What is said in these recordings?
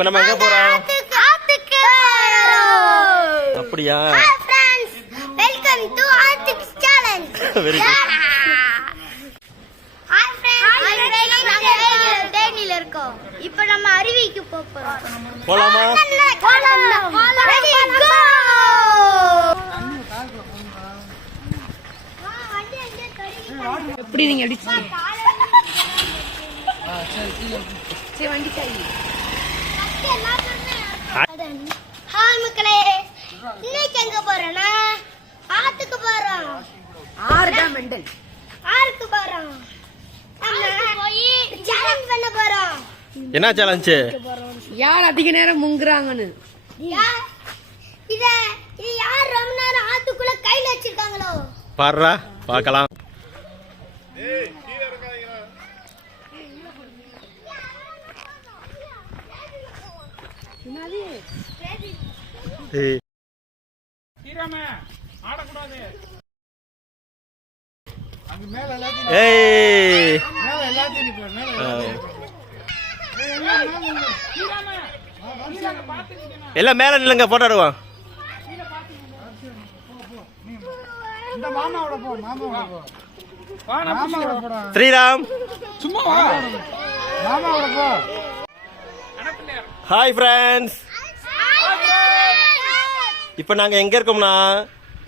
இப்ப நம்ம எங்க போறோம்? ஆத்துக்கு போறோம். அப்படியா? Welcome to Arctic challenge friends நாங்க தேனில இருக்கோம். இப்போ நம்ம அருவிக்கு போக போறோம் போலாமா போலாம் ரெடி கோ எப்படி நீங்க அடிச்சீங்க? சரி வண்டி கை ஹாய் மக்களே. இன்னைக்கு எங்க போறோம்னா ஆத்துக்கு போறோம். ஆறு தான் மெண்டல். ஆறுக்கு போறோம். போய் சேலஞ்ச் பண்ண போறோம். என்ன சேலஞ்சு யார் அதிக நேரம் முங்குறாங்கன்னு? யா- இத இது யார் ரொம்ப நேரம் ஆத்துக்குள்ள கையில வச்சிருக்காங்களோ? பாடுறா பார்க்கலாம். எல்லாம் மேல நில்லுங்க போட்டோ எடுவோம். இந்த மாமாவோட போ மாமாவோட போ. மாமாவோட போடா ஸ்ரீராம் மாமாவோட போ. ஹாய் ஃப்ரெண்ட்ஸ் இப்போ நாங்கள் எங்கே இருக்கோம்னா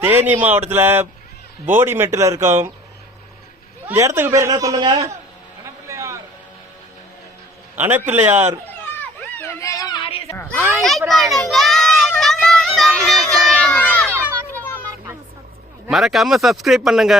தேனி மாவட்டத்தில் போடிமெட்டில் இருக்கோம். இந்த இடத்துக்கு பேர் என்ன சொல்லுங்க? அணைப்பிள்ளையார். மறக்காம சப்ஸ்கிரைப் பண்ணுங்க.